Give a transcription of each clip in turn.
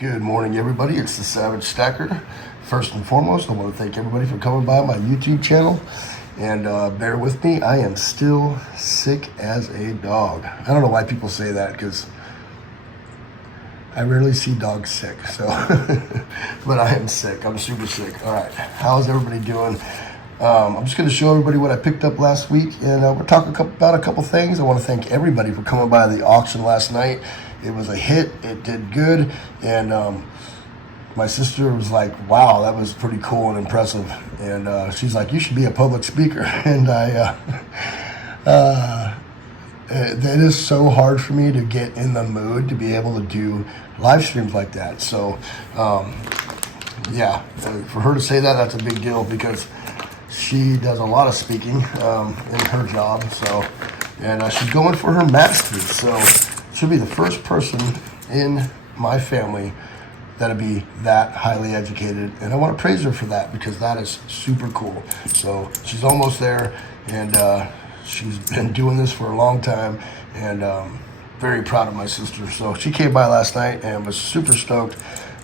Good morning, everybody. It's the Savage Stacker. First and foremost, I want to thank everybody for coming by my YouTube channel. And bear with me, I am still sick as a dog. I don't know why people say that, because I rarely see dogs sick. So, but I am sick. I'm super sick. All right, how's everybody doing? I'm just going to show everybody what I picked up last week, and we're talking about a couple things. I want to thank everybody for coming by the auction last night. It was a hit. It did good, and my sister was like, "Wow, that was pretty cool and impressive." And she's like, "You should be a public speaker." And it is so hard for me to get in the mood to be able to do live streams like that. So, yeah, for her to say that, that's a big deal, because she does a lot of speaking in her job. So, and she's going for her master's. So she'll be the first person in my family that'll be that highly educated, and I want to praise her for that, because that is super cool. So she's almost there, and she's been doing this for a long time, and very proud of my sister. So she came by last night and was super stoked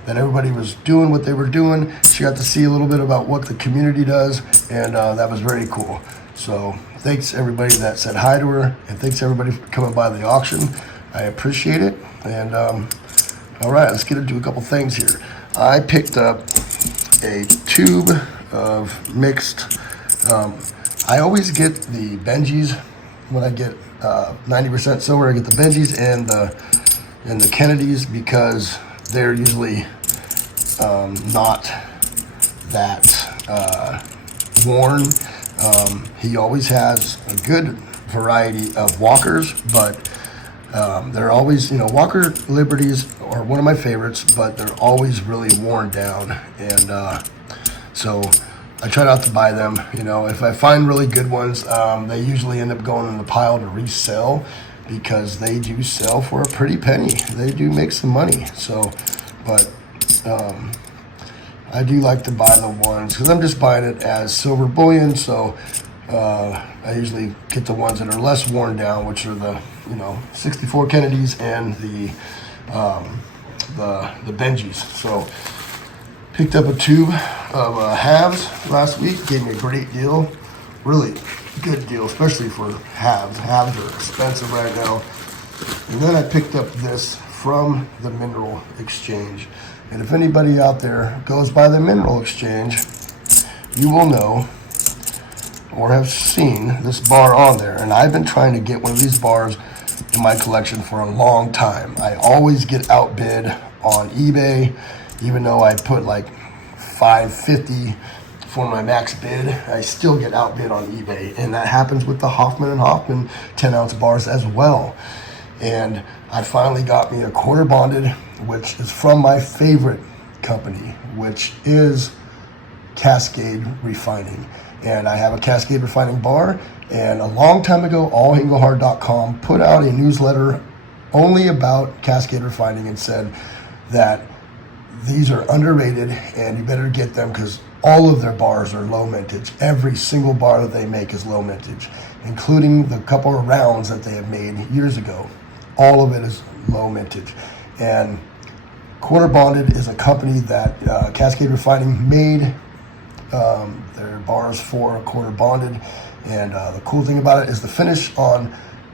that everybody was doing what they were doing. She got to see a little bit about what the community does, and that was very cool. So thanks everybody that said hi to her, and thanks everybody for coming by the auction. I appreciate it. And all right, let's get into a couple things here. I picked up a tube of mixed, I always get the Benjis when I get 90% silver. I get the Benjis and the Kennedys, because they're usually not that worn. He always has a good variety of walkers, but they're always, Walker Liberties are one of my favorites, but they're always really worn down. And so I try not to buy them. If I find really good ones, they usually end up going in the pile to resell, because they do sell for a pretty penny. They do make some money. So, but I do like to buy the ones, because I'm just buying it as silver bullion. So I usually get the ones that are less worn down, which are the 64 Kennedys and the Benjis. So picked up a tube of halves last week. Gave me a great deal, really good deal, especially for halves. Halves are expensive right now. And then I picked up this from the Mineral Exchange. And if anybody out there goes by the Mineral Exchange, you will know or have seen this bar on there. And I've been trying to get one of these bars in my collection for a long time. I always get outbid on eBay, even though I put like $5.50 for my max bid. I still get outbid on eBay, and that happens with the Hoffman and Hoffman 10-ounce bars as well. And I finally got me a quarter bonded, which is from my favorite company, which is Cascade Refining. And I have a Cascade Refining bar, and a long time ago, allenglehart.com put out a newsletter only about Cascade Refining, and said that these are underrated and you better get them, because all of their bars are low mintage. Every single bar that they make is low mintage, including the couple of rounds that they have made years ago. All of it is low mintage. And Quarter Bonded is a company that Cascade Refining made their bars for Quarter Bonded. And the cool thing about it is the finish on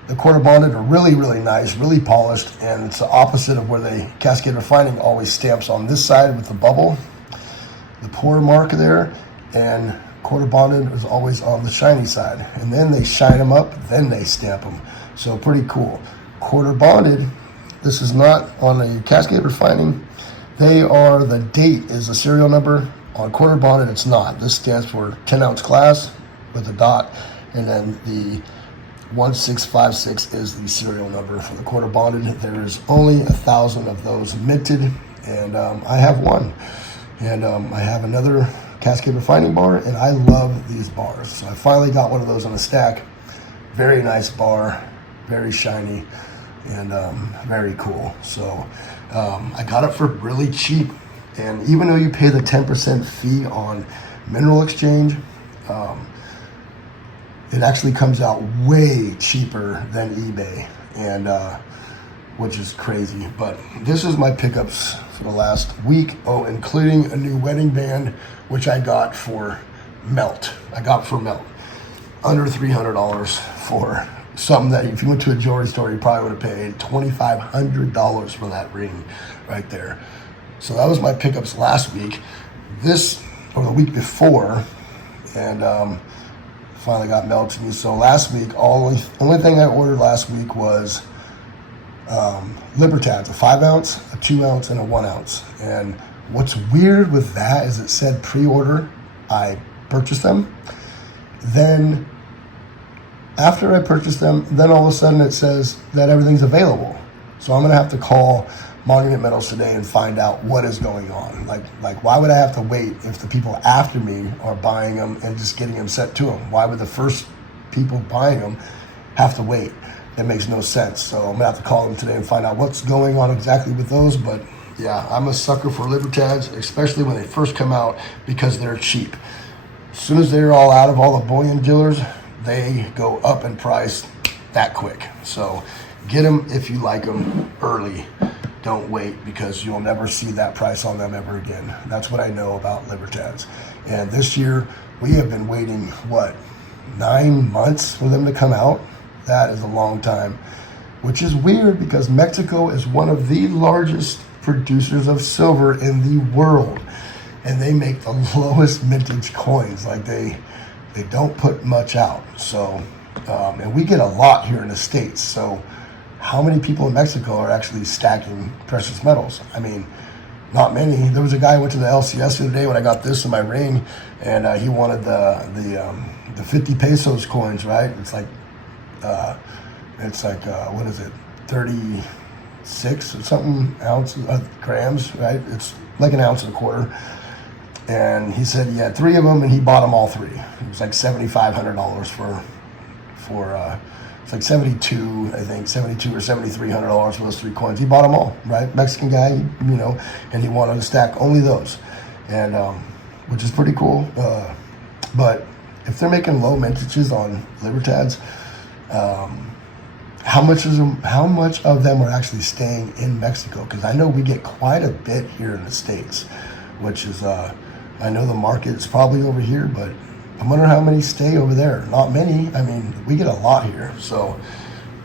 the Quarter Bonded are really, really nice, really polished, and it's the opposite of where Cascade Refining always stamps on this side with the bubble, the pour mark there, and Quarter Bonded is always on the shiny side. And then they shine them up, then they stamp them. So pretty cool. Quarter Bonded, this is not on a Cascade Refining. The date is the serial number. On Quarter Bonded, it's not. This stands for 10-ounce class with a dot, and then the 1656 is the serial number for the Quarter Bonded. There's only 1,000 of those minted, and I have one. And I have another Cascade Refining bar, and I love these bars. So I finally got one of those on a stack. Very nice bar, very shiny, and very cool. So I got it for really cheap. And even though you pay the 10% fee on Mineral Exchange, it actually comes out way cheaper than eBay. And which is crazy. But this is my pickups for the last week. Oh, including a new wedding band, which I got for Melt. Under $300 for something that if you went to a jewelry store, you probably would have paid $2,500 for that ring right there. So that was my pickups last week. This, or the week before, and finally got mailed to me. So last week, only thing I ordered last week was Libertads, a 5 ounce, a 2 ounce, and a 1 ounce. And what's weird with that is it said pre-order. I purchased them. Then after I purchased them, then all of a sudden it says that everything's available. So I'm gonna have to call Monument Metals today and find out what is going on. Like why would I have to wait if the people after me are buying them and just getting them sent to them? Why would the first people buying them have to wait? That makes no sense. So I'm gonna have to call them today and find out what's going on exactly with those. But yeah, I'm a sucker for Libertads, especially when they first come out because they're cheap. As soon as they're all out of all the bullion dealers, they go up in price that quick. So get them if you like them early. Don't wait, because you'll never see that price on them ever again. That's what I know about Libertads. And this year, we have been waiting, 9 months for them to come out? That is a long time, which is weird because Mexico is one of the largest producers of silver in the world. And they make the lowest mintage coins. Like they don't put much out. So, and we get a lot here in the States. So how many people in Mexico are actually stacking precious metals? I mean, not many. There was a guy who went to the LCS the other day when I got this in my ring, and he wanted the 50 pesos coins, right? It's like what is it, 36 or something ounces, grams, right? It's like an ounce and a quarter. And he said he had 3 of them, and he bought them all 3. It was like $7,500 for it's like 72, I think, $72 or $7,300 for those 3 coins. He bought them all, right? Mexican guy, and he wanted to stack only those, and which is pretty cool. But if they're making low mintages on Libertads, how much of them are actually staying in Mexico? Because I know we get quite a bit here in the States, which is I know the market is probably over here, but I wonder how many stay over there. Not many. I mean, we get a lot here, so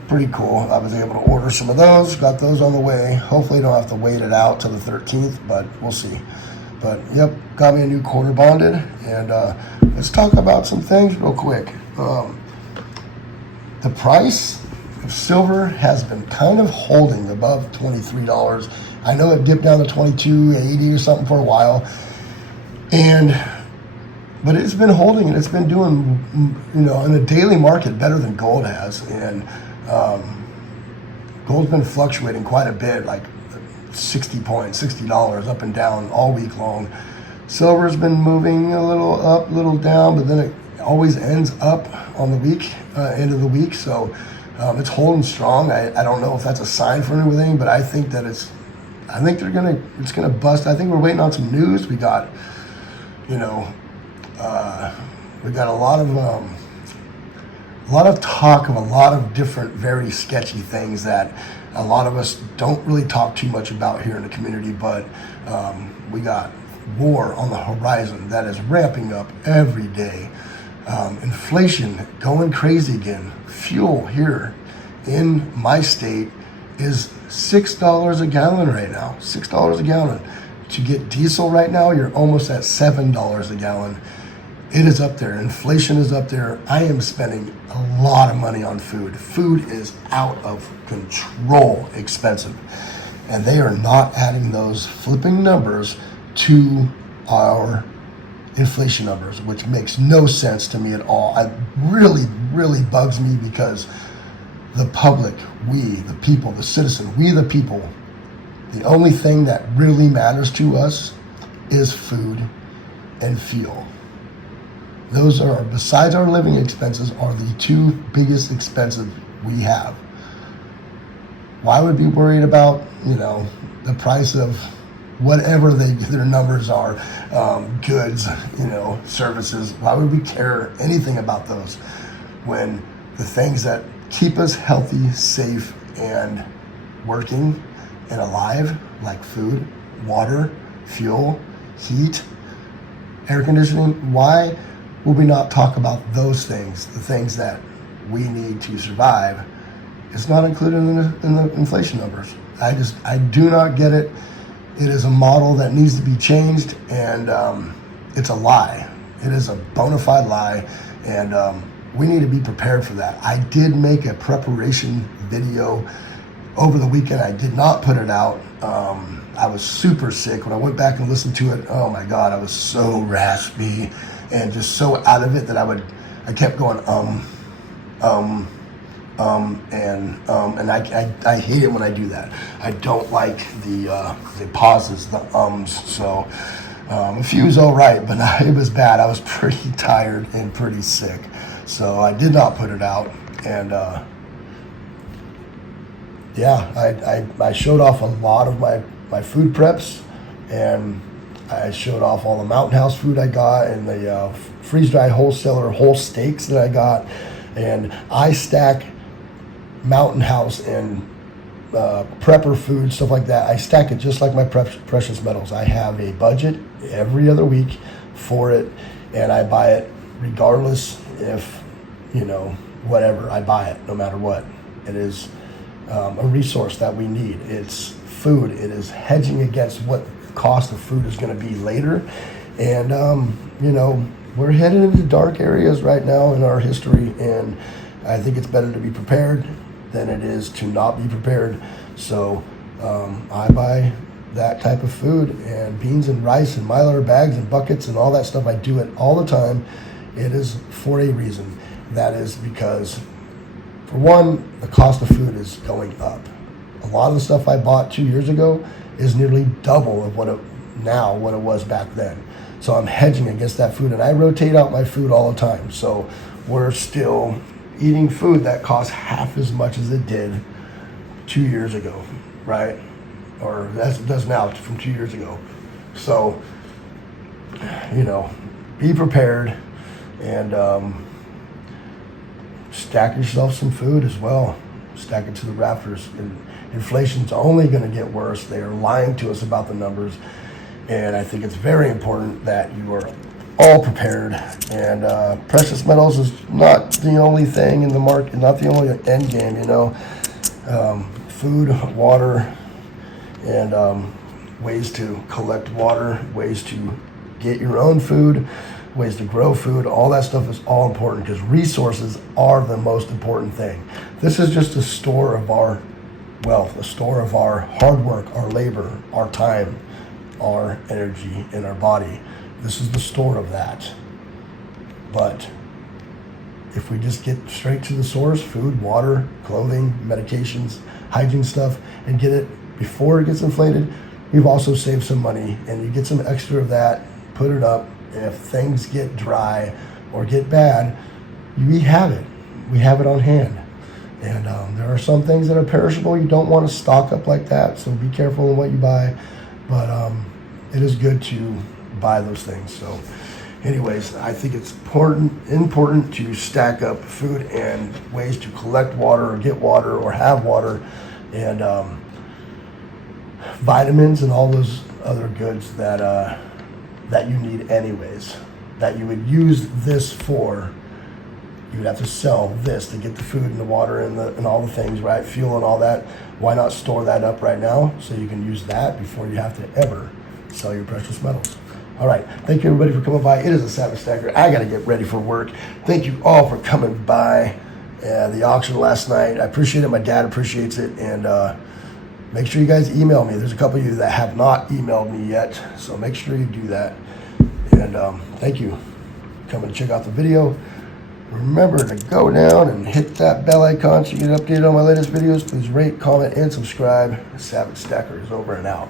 pretty cool. I was able to order some of those, got those on the way. Hopefully don't have to wait it out till the 13th, but we'll see. But yep, got me a new quarter bonded, and let's talk about some things real quick. The price of silver has been kind of holding above $23. I know it dipped down to $22.80 or something for a while, but it's been holding, and it's been doing, in the daily market better than gold has. And gold's been fluctuating quite a bit, like 60 points, $60 up and down all week long. Silver's been moving a little up, a little down, but then it always ends up on the week, end of the week. So it's holding strong. I don't know if that's a sign for anything, but I think that it's gonna bust. I think we're waiting on some news. We got, we got a lot of talk of a lot of different very sketchy things that a lot of us don't really talk too much about here in the community, but we got war on the horizon that is ramping up every day. Inflation going crazy again. Fuel here in my state is $6 a gallon right now. $6 a gallon. To get diesel right now, you're almost at $7 a gallon. It is up there. Inflation is up there. I am spending a lot of money on food. Food is out of control expensive. And they are not adding those flipping numbers to our inflation numbers, which makes no sense to me at all. It really, really bugs me because the public, we, the people, the citizen, we the people, the only thing that really matters to us is food and fuel. Those are, besides our living expenses, are the 2 biggest expenses we have. Why would we be worried about, the price of whatever their numbers are, goods, services? Why would we care anything about those when the things that keep us healthy, safe, and working and alive, like food, water, fuel, heat, air conditioning, why will we not talk about those things, the things that we need to survive? It's not included in the inflation numbers. I do not get it. It is a model that needs to be changed, and it's a lie. It is a bona fide lie, and we need to be prepared for that. I did make a preparation video over the weekend. I did not put it out. I was super sick. When I went back and listened to it, oh my God, I was so raspy and just so out of it that I kept going, and I hate it when I do that. I don't like the pauses, the ums. So a few was all right, but it was bad. I was pretty tired and pretty sick, so I did not put it out. And I showed off a lot of my food preps, and I showed off all the Mountain House food I got and the freeze-dried wholesaler whole steaks that I got. And I stack Mountain House and prepper food, stuff like that. I stack it just like my precious metals. I have a budget every other week for it, and I buy it regardless if, whatever. I buy it no matter what. It is a resource that we need. It's food. It is hedging against what the cost of food is going to be later. And, we're headed into dark areas right now in our history, and I think it's better to be prepared than it is to not be prepared. So I buy that type of food, and beans and rice and Mylar bags and buckets and all that stuff. I do it all the time. It is for a reason. That is because, for one, the cost of food is going up. A lot of the stuff I bought 2 years ago is nearly double of what it was back then. So I'm hedging against that food, and I rotate out my food all the time. So we're still eating food that costs half as much as it did 2 years ago, right? Or as it does now from 2 years ago. So, be prepared, and stack yourself some food as well. Stack it to the rafters. And inflation's only going to get worse. They are lying to us about the numbers. And I think it's very important that you are all prepared. And precious metals is not the only thing in the market, not the only end game, food, water, and ways to collect water, ways to get your own food, ways to grow food. All that stuff is all important, because resources are the most important thing. This is just a store of our wealth, a store of our hard work, our labor, our time, our energy in our body. This is the store of that. But if we just get straight to the source, food, water, clothing, medications, hygiene stuff, and get it before it gets inflated, we've also saved some money. And you get some extra of that, put it up. If things get dry or get bad, we have it. We have it on hand. And there are some things that are perishable. You don't want to stock up like that, so be careful in what you buy. But it is good to buy those things. So anyways, I think it's important to stack up food and ways to collect water or get water or have water, and vitamins and all those other goods that you need anyways, that you would use this for. You would have to sell this to get the food and the water and all the things, right? Fuel and all that. Why not store that up right now so you can use that before you have to ever sell your precious metals? All right. Thank you, everybody, for coming by. It is a Sabbath Stacker. I got to get ready for work. Thank you all for coming by the auction last night. I appreciate it. My dad appreciates it. And make sure you guys email me. There's a couple of you that have not emailed me yet, so make sure you do that. And thank you for coming to check out the video. Remember to go down and hit that bell icon so you get updated on my latest videos. Please rate, comment, and subscribe. Sabbath Stacker is over and out.